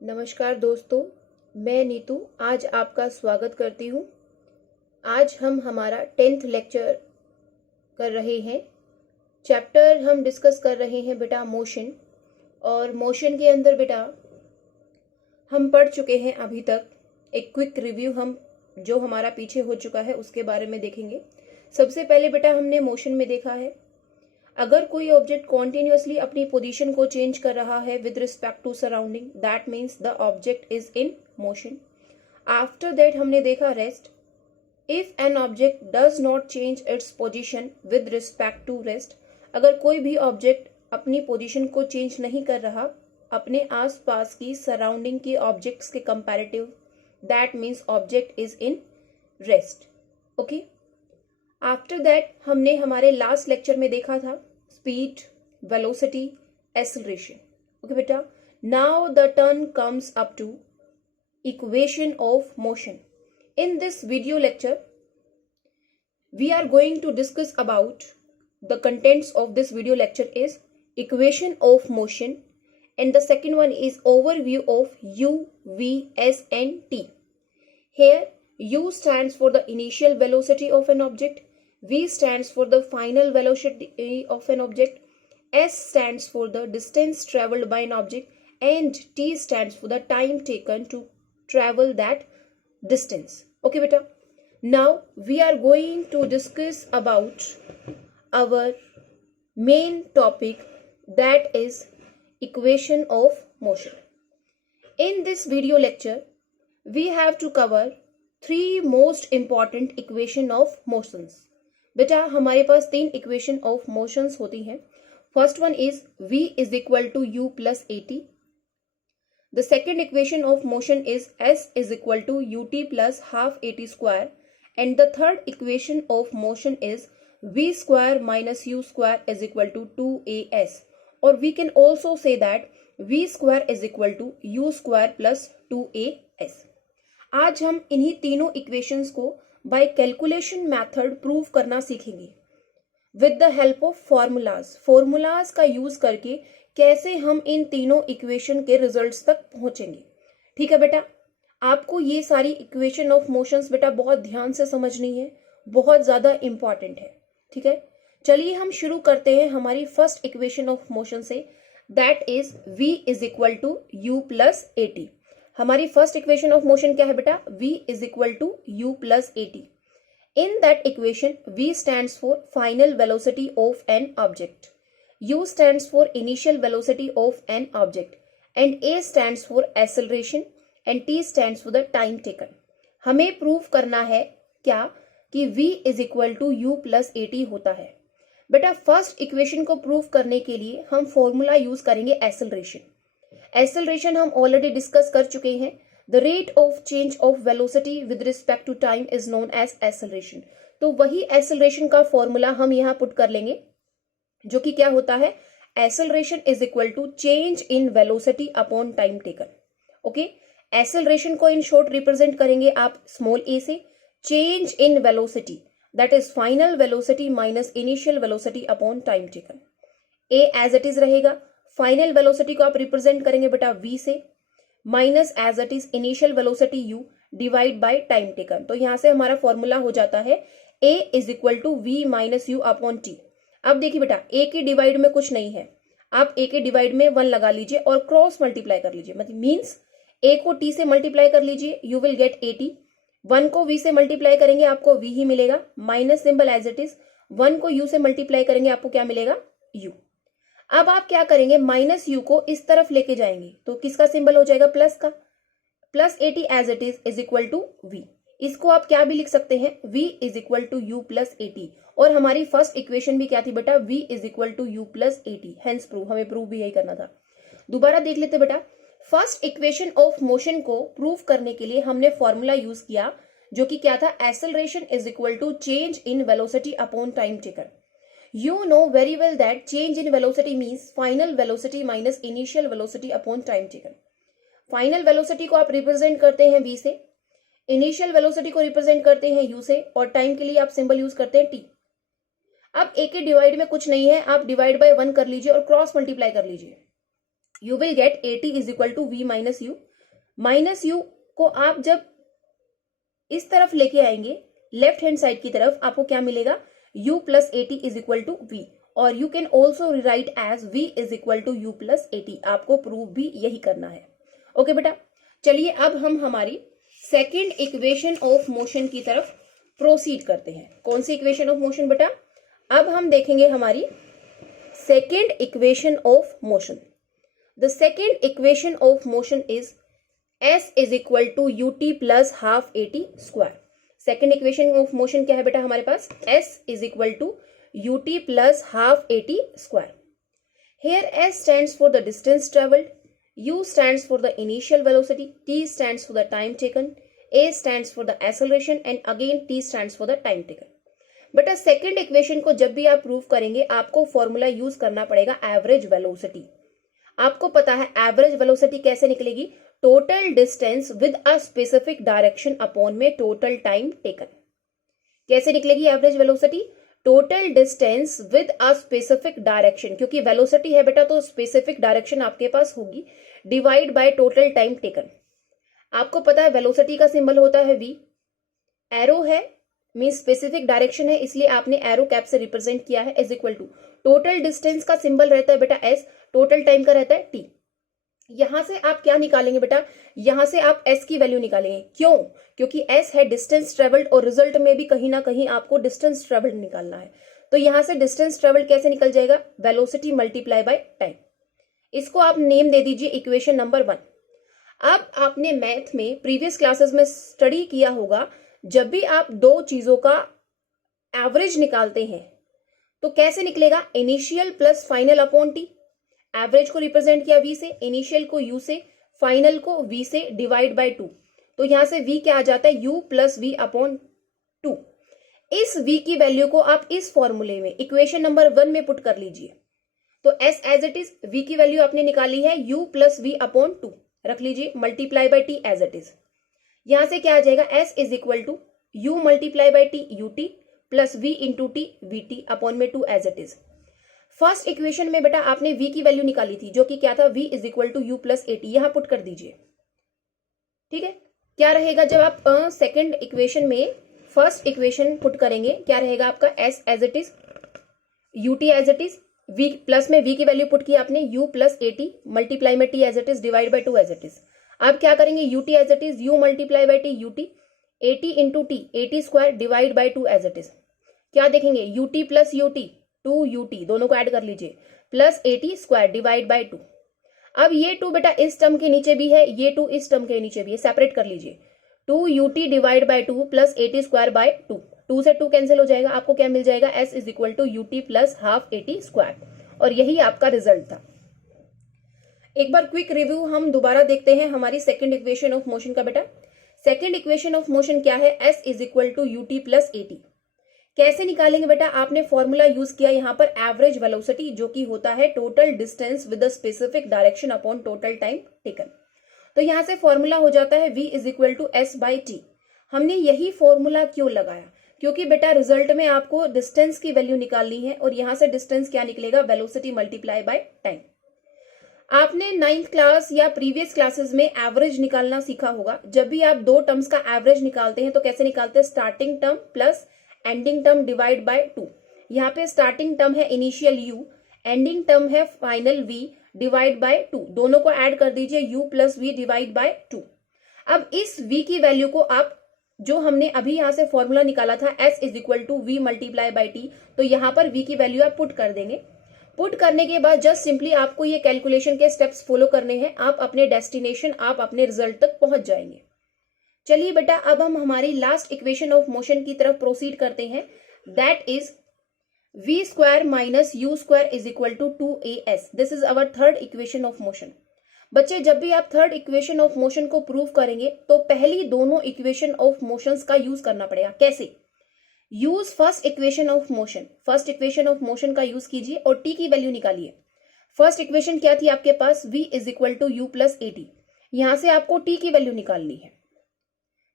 नमस्कार दोस्तों, मैं नीतू आज आपका स्वागत करती हूँ। आज हम हमारा 10th लेक्चर कर रहे हैं। चैप्टर हम डिस्कस कर रहे हैं बेटा मोशन। और मोशन के अंदर बेटा हम पढ़ चुके हैं अभी तक। एक क्विक रिव्यू हम जो हमारा पीछे हो चुका है उसके बारे में देखेंगे। सबसे पहले बेटा हमने मोशन में देखा है, अगर कोई ऑब्जेक्ट कॉन्टिन्यूसली अपनी पोजीशन को चेंज कर रहा है with respect to surrounding, that means the object is in motion. After that हमने देखा rest. If an object does not change its position with respect to rest, अगर कोई भी ऑब्जेक्ट अपनी पोजीशन को चेंज नहीं कर रहा अपने आसपास की सराउंडिंग की ऑब्जेक्ट्स के comparative, that means object is in rest. Okay, after that हमने हमारे लास्ट लेक्चर में देखा था स्पीड, वेलोसिटी, एक्सेलरेशन। ओके बेटा, now the turn comes up to equation of motion. In this video lecture we are going to discuss about the contents of this video lecture is equation of motion, and the second one is overview of U, V, S and T. Here U stands for the initial velocity of an object, V stands for the final velocity of an object, S stands for the distance traveled by an object, and T stands for the time taken to travel that distance. Okay beta, now we are going to discuss about our main topic, that is equation of motion. In this video lecture we have to cover three most important equation of motions. बेटा हमारे पास तीन equation of motions होती हैं। First one is v is equal to u plus at. The second equation of motion is s is equal to ut plus half at square, and the third equation of motion is v square minus u square is equal to 2as, or we can also say that v square is equal to u square plus 2as. आज हम इन्हीं तीनों equations को by calculation method prove करना सीखेंगे with the help of formulas का use करके कैसे हम इन तीनों इक्वेशन के रिजल्ट्स तक पहुंचेंगे। ठीक है बेटा, आपको ये सारी इक्वेशन ऑफ मोशंस बेटा बहुत ध्यान से समझनी है, बहुत ज्यादा इंपॉर्टेंट है। ठीक है, चलिए हम शुरू करते हैं हमारी फर्स्ट इक्वेशन ऑफ मोशन से, that is v is equal to u plus at। हमारी फर्स्ट इक्वेशन ऑफ मोशन क्या है बेटा? v is equal to u plus at. In that equation, v stands for final velocity of an object, u stands for initial velocity of an object, and a stands for acceleration, and t stands for the time taken. हमें prove करना है क्या कि v is equal to u plus at होता है। बेटा first equation को prove करने के लिए हम फॉर्मूला यूज करेंगे एक्सेलरेशन। एक्सेलरेशन हम ऑलरेडी डिस्कस कर चुके हैं। The rate of change of velocity with respect to time is known as acceleration. तो वही एक्सेलरेशन का फॉर्मूला हम यहाँ पुट कर लेंगे, जो कि क्या होता है? Acceleration is equal to change in velocity upon time taken. Okay, acceleration को इन शॉर्ट रिप्रेजेंट करेंगे आप स्मॉल ए से, change in velocity that is final velocity minus initial velocity upon time taken. A as it is रहेगा, final velocity को आप represent करेंगे बेटा v से, minus as it is initial velocity u divide by time taken. तो यहां से हमारा फॉर्मूला हो जाता है a is equal to v minus u upon t. अब देखिए बेटा, a के डिवाइड में कुछ नहीं है, आप a के डिवाइड में 1 लगा लीजिए और क्रॉस मल्टीप्लाई कर लीजिए, मतलब मीन्स a को t से मल्टीप्लाई कर लीजिए, यू विल गेट 80। 1 को v से मल्टीप्लाई करेंगे आपको v ही मिलेगा, minus symbol as it is. 1 को u से मल्टीप्लाई करेंगे आपको क्या मिलेगा? u। अब आप क्या करेंगे? माइनस यू को इस तरफ लेके जाएंगे तो किसका सिंबल हो जाएगा? प्लस का। Plus 80 as it is equal to v। इसको आप क्या भी लिख सकते हैं? v is equal to u plus 80। और हमारी फर्स्ट इक्वेशन भी क्या थी बेटा? v is equal to u plus 80। Hence prove, हमें प्रूव भी यही करना था। दोबारा देख लेते बेटा, फर्स्ट इक्वेशन ऑफ मोशन को प्रूव करने के लिए हमने फॉर्मूला यूज किया, जो कि क्या था? Acceleration is equal to change in velocity upon time taken. You know very well that change in velocity means final velocity minus initial velocity upon time taken. Final velocity को आप represent करते हैं v से, initial velocity को represent करते हैं u से, और टाइम के लिए आप सिंबल यूज करते हैं t। अब a के डिवाइड में कुछ नहीं है, आप डिवाइड बाय 1 कर लीजिए और क्रॉस मल्टीप्लाई कर लीजिए, you will get 80 is equal to v minus u. Minus u को आप जब इस तरफ लेके आएंगे लेफ्ट हैंड साइड की तरफ, आपको क्या मिलेगा, u plus at is equal to v, और you can also write as v is equal to u plus at. आपको प्रूव भी यही करना है। ओके बेटा, चलिए अब हम हमारी सेकेंड इक्वेशन ऑफ मोशन की तरफ प्रोसीड करते हैं। कौन सी इक्वेशन ऑफ मोशन बेटा? अब हम देखेंगे हमारी second equation of motion. The second equation of motion is s is equal to u t plus half a t square. Second equation of motion क्या है बेटा हमारे पास? s is equal to u t plus half a t square. Here s stands for the distance traveled, u stands for the initial velocity, t stands for the time taken, a stands for the acceleration and again t stands for the time taken। बेटा second equation को जब भी आप prove करेंगे आपको formula use करना पड़ेगा average velocity. आपको पता है एवरेज वेलोसिटी कैसे निकलेगी? Total distance with a specific direction upon में टोटल टाइम टेकन। कैसे निकलेगी average velocity? Total distance with a specific direction, क्योंकि वेलोसिटी है बेटा तो स्पेसिफिक डायरेक्शन आपके पास होगी, divide by total time taken. आपको पता है वेलोसिटी का सिंबल होता है v, एरो है मीन स्पेसिफिक डायरेक्शन है, इसलिए आपने एरो कैप से रिप्रेजेंट किया है, is equal to total distance का सिंबल रहता है बेटा s, टोटल टाइम का रहता है t। यहां से आप क्या निकालेंगे बेटा? यहां से आप s की वैल्यू निकालेंगे। क्यों? क्योंकि s है डिस्टेंस ट्रेवल्ड और रिजल्ट में भी कहीं ना कहीं आपको डिस्टेंस ट्रेवल्ड निकालना है। तो यहां से डिस्टेंस ट्रेवल्ड कैसे निकल जाएगा? Velocity multiply by time. इसको आप नेम दे दीजिए इक्वेशन नंबर 1। अब आपने मैथ में प्रीवियस क्लासेस में स्टडी किया होगा, जब भी आप दो चीजों का एवरेज निकालते हैं तो कैसे निकलेगा? Initial plus final upon T. Average को रिप्रेजेंट किया v से, इनिशियल को u से, फाइनल को v से, डिवाइड बाय 2। तो यहां से v क्या आ जाता है? u plus v upon 2। इस v की वैल्यू को आप इस फॉर्मूले में इक्वेशन नंबर 1 में पुट कर लीजिए। तो s as it is, v की वैल्यू आपने निकाली है u प्लस वी अपॉन 2, रख लीजिए, multiply by t as it is. यहां से क्या आ जाएगा? s is equal to u multiply by t u t plus v into t v t upon में 2 as it is. First equation में बेटा आपने v की वैल्यू निकाली थी जो कि क्या था? v is equal to u plus a t, यहां पुट कर दीजिए। ठीक है, क्या रहेगा जब आप सेकेंड इक्वेशन में फर्स्ट इक्वेशन पुट करेंगे? क्या रहेगा आपका? s as it is, u t as it is, v plus में v की वैल्यू पुट की आपने u प्लस एटी, मल्टीप्लाई में t as it is, divide by 2 as it is. अब क्या करेंगे? u t as it is, u multiply by t u t, 80 into t, 80 square divide by 2 as it is. क्या देखेंगे? u t plus u t, 2 u t, दोनों को add कर लीजिए, plus 80 square divide by 2। अब ये 2 बेटा इस टर्म के नीचे भी है, ये 2 इस टर्म के नीचे भी है, सेपरेट कर लीजिए। 2 u t divide by 2 plus 80 square by 2, 2 से 2 कैंसिल हो जाएगा, आपको क्या मिल जाएगा? s is equal to u t plus half 80 square, और यही आपका रिजल्ट था। एक बार क्विक रिव्यू हम दोबारा देखते हैं हमारी सेकेंड इक्वेशन ऑफ मोशन का बेटा। सेकेंड इक्वेशन ऑफ मोशन क्या है? s is equal to u t plus a t. कैसे निकालेंगे बेटा? आपने फॉर्मूला यूज किया यहाँ पर एवरेज वेलोसिटी, जो कि होता है total distance with a specific direction upon total time taken. तो यहां से फॉर्मूला हो जाता है v is equal to s by t. हमने यही फॉर्मूला क्यों लगाया? क्योंकि बेटा रिजल्ट में आपको डिस्टेंस की वैल्यू निकालनी है, और यहां से डिस्टेंस क्या निकलेगा? Velocity multiply by time. आपने 9th क्लास या प्रीवियस क्लासेस में एवरेज निकालना सीखा होगा। जब भी आप दो टर्म्स का एवरेज निकालते हैं तो कैसे निकालते हैं? Starting term plus ending term divide by 2। यहाँ पे स्टार्टिंग टर्म है इनिशियल u, एंडिंग टर्म है फाइनल v डिवाइड बाय 2, दोनों को ऐड कर दीजिए, u plus v divide by 2। अब इस v की वैल्यू को आप, जो हमने अभी यहां से फॉर्मूला निकाला था s is equal to v multiply by t, तो यहां पर v की वैल्यू आप पुट कर देंगे। पुट करने के बाद जस्ट सिंपली आपको ये कैलकुलेशन के स्टेप्स फॉलो करने हैं, आप अपने डेस्टिनेशन, आप अपने रिजल्ट तक पहुंच जाएंगे। चलिए बेटा, अब हम हमारी लास्ट इक्वेशन ऑफ मोशन की तरफ प्रोसीड करते हैं, that is v square minus u square is equal to 2as। This is our third equation of motion. बच्चे, जब भी आप थर्ड इक्वेशन ऑफ मोशन को प्रूव करेंगे तो पहली दोनों इक्वेशन ऑफ मोशंस का यूज करना पड़ेगा। कैसे? Use first equation of motion, first equation of motion का यूज कीजिए और t की वैल्यू निकालिए। फर्स्ट इक्वेशन क्या थी आपके पास? v is equal to u plus a t. यहां से आपको t की वैल्यू निकालनी है,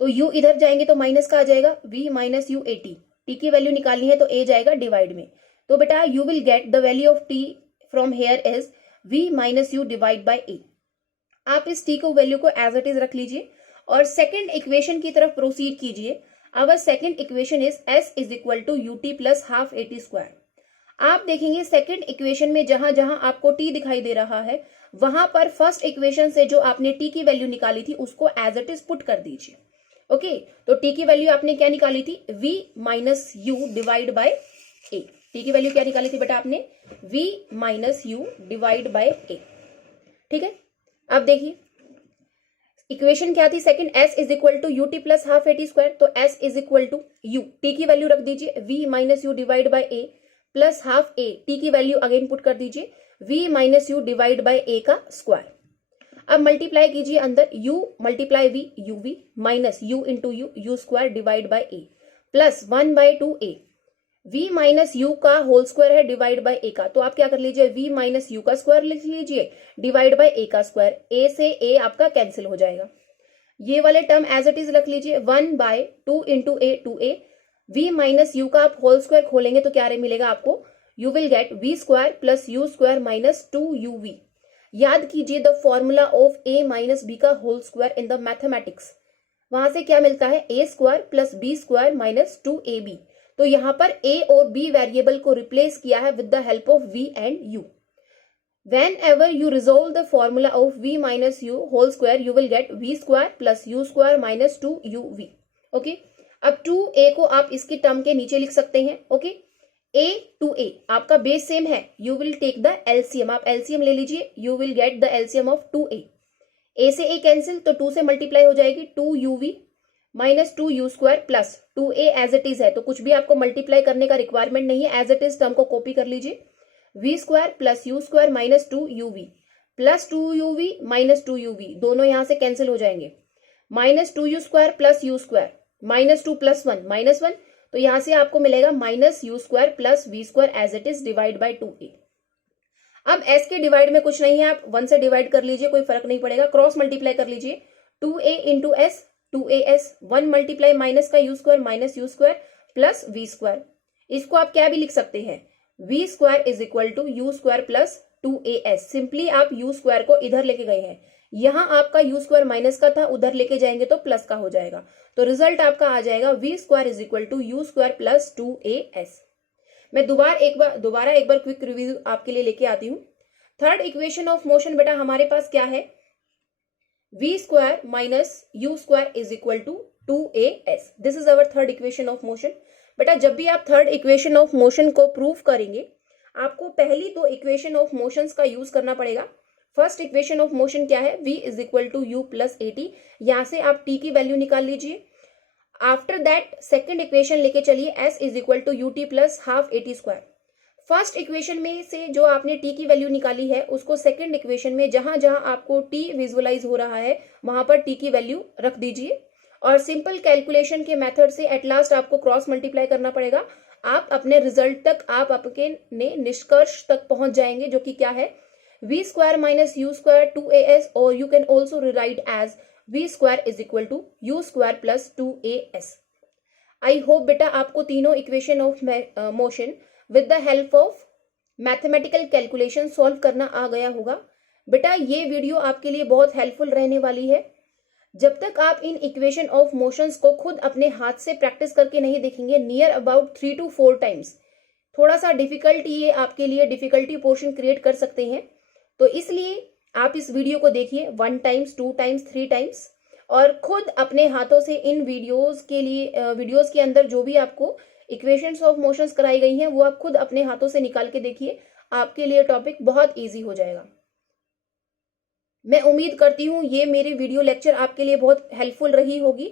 तो u इधर जाएंगे तो माइनस का आ जाएगा, v minus you eighty. t की वैल्यू निकालनी है तो a जाएगा डिवाइड में। तो बेटा you will get the value of t from here is v minus u divide by a। आप इस t को वैल्यू को एज इट इज रख लीजिए और सेकंड इक्वेशन की तरफ प्रोसीड कीजिए। Our second equation is s is equal to ut plus half at square. आप देखेंगे सेकंड इक्वेशन में जहां जहां आपको t दिखाई दे रहा है वहां पर फर्स्ट इक्वेशन से जो आपने t की वैल्यू निकाली थी उसको एज इट इज पुट कर दीजिए। ओके, तो t की वैल्यू आपने क्या निकाली थी, v minus u divide by a। t की वैल्यू क्या निकाली थी बेटा आपने, v minus u divide by a। ठीक है, अब देखिए इक्वेशन क्या थी second, s is equal to ut plus half at square. तो s is equal to u, t की वैल्यू रख दीजिए v minus u divide by a plus half a, t की वैल्यू अगेन पुट कर दीजिए v minus u divide by a का square. अब multiply कीजिए अंदर, u multiply v uv minus u into u square divide by a plus 1/2a। v minus u का whole square है divide by a का, तो आप क्या कर लीजिए v माइनस u का स्क्वायर लिख लीजिए डिवाइड बाय a का स्क्वायर। a से a आपका कैंसिल हो जाएगा, ये वाले टर्म एज इट इज रख लीजिए 1/2 into a 2a। v minus u का आप होल स्क्वायर खोलेंगे तो क्या मिलेगा आपको, you will get v square plus u square minus 2uv। याद कीजिए the formula of a minus b का whole square in the mathematics, वहां से क्या मिलता है a square plus b square minus 2ab। तो यहां पर a और b वेरिएबल को रिप्लेस किया है with the help of v and u। Whenever you resolve the formula of v minus u whole square, you will get v square plus u square minus 2uv। Okay, अब 2a को आप इसकी term के नीचे लिख सकते हैं। Okay, a to a आपका बेस सेम है, you will take the LCM, आप LCM ले लीजिए, you will get the LCM of 2a। a से a कैंसिल तो 2 से मल्टीप्लाई हो जाएगी 2uv minus 2u square plus 2a as it is है, तो कुछ भी आपको मल्टीप्लाई करने का रिक्वायरमेंट नहीं है, एज इट इज टर्म को कॉपी कर लीजिए। v square plus u square minus 2uv plus 2uv minus 2uv, दोनों यहां से कैंसिल हो जाएंगे। Minus 2u square plus u square minus 2 plus 1 minus 1, तो यहां से आपको मिलेगा minus u square plus v square as it is divide by 2a। अब s के डिवाइड में कुछ नहीं है, आप 1 से डिवाइड कर लीजिए, कोई फर्क नहीं पड़ेगा, क्रॉस मल्टीप्लाई कर लीजिए 2a into s 2as 1 multiply minus का u square minus u square plus v square. इसको आप क्या भी लिख सकते हैं, v square is equal to u square plus 2as। Simply आप u स्क्वायर को इधर लेके गए हैं, यहां आपका u स्क्वायर माइनस का था, उधर लेके जाएंगे तो प्लस का हो जाएगा, तो रिजल्ट आपका आ जाएगा v square is equal to u square plus 2as। मैं दोबारा एक बार क्विक रिव्यू आपके लिए लेके आती हूँ। थर्ड इक्वेशन ऑफ मोशन बेटा हमारे पास क्या है, v square minus u square is equal to 2as। This is our third equation of motion. बेटा जब भी आप थर्ड इक्वेशन ऑफ मोशन को प्रूव करेंगे आपको पहली दो इक्वेशन ऑफ मोशंस का यूज करना पड़ेगा। फर्स्ट इक्वेशन ऑफ मोशन क्या है, v is equal to u plus at, यहां से आप t की वैल्यू निकाल लीजिए। आफ्टर दैट सेकेंड इक्वेशन लेके चलिए s is equal to ut plus half at square. First equation में से जो आपने t की वैल्यू निकाली है उसको सेकेंड इक्वेशन में जहां जहां आपको t विजुअलाइज हो रहा है वहां पर t की वैल्यू रख दीजिए और सिंपल कैलकुलेशन के मेथड से एट लास्ट आपको क्रॉस मल्टीप्लाई करना पड़ेगा। आप अपने रिजल्ट तक, आप आपके निष्कर्ष तक पहुंच जाएंगे जो कि क्या है, v square minus u square 2as, और you can also rewrite as v square is equal to u square plus 2as। I hope बेटा आपको तीनों equation of motion with the help of mathematical calculation solve करना आ गया होगा। बेटा ये वीडियो आपके लिए बहुत हेल्पफुल रहने वाली है। जब तक आप इन इक्वेशन ऑफ मोशंस को खुद अपने हाथ से प्रैक्टिस करके नहीं देखेंगे नियर अबाउट 3 to 4 टाइम्स, थोड़ा सा डिफिकल्ट ये आपके लिए डिफिकल्टी पोर्शन क्रिएट कर सकते हैं। तो इसलिए आप इस वीडियो को देखिए 1 टाइम्स 2 टाइम्स 3 टाइम्स और खुद अपने हाथों से इन वीडियोस के अंदर जो भी आपको इक्वेशंस ऑफ मोशंस कराई गई हैं वो आप खुद अपने हाथों से निकाल के देखिए, आपके लिए टॉपिक बहुत ईजी हो जाएगा। मैं उम्मीद करती हूँ ये मेरी वीडियो लेक्चर आपके लिए बहुत हेल्पफुल रही होगी।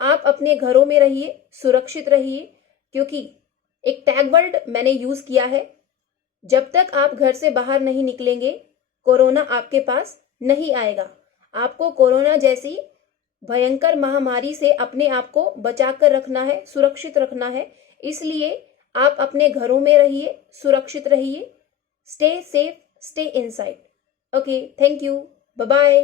आप अपने घरों में रहिए, सुरक्षित रहिए, क्योंकि एक टैग वर्ड मैंने यूज किया है, जब तक आप घर से बाहर नहीं निकलेंगे कोरोना आपके पास नहीं आएगा। आपको कोरोना जैसी भयंकर महामारी से अपने आप को बचा कर रखना है, सुरक्षित रखना है, इसलिए आप अपने घरों में रहिए, सुरक्षित रहिए। Stay safe, stay inside. Okay, thank you, bye bye.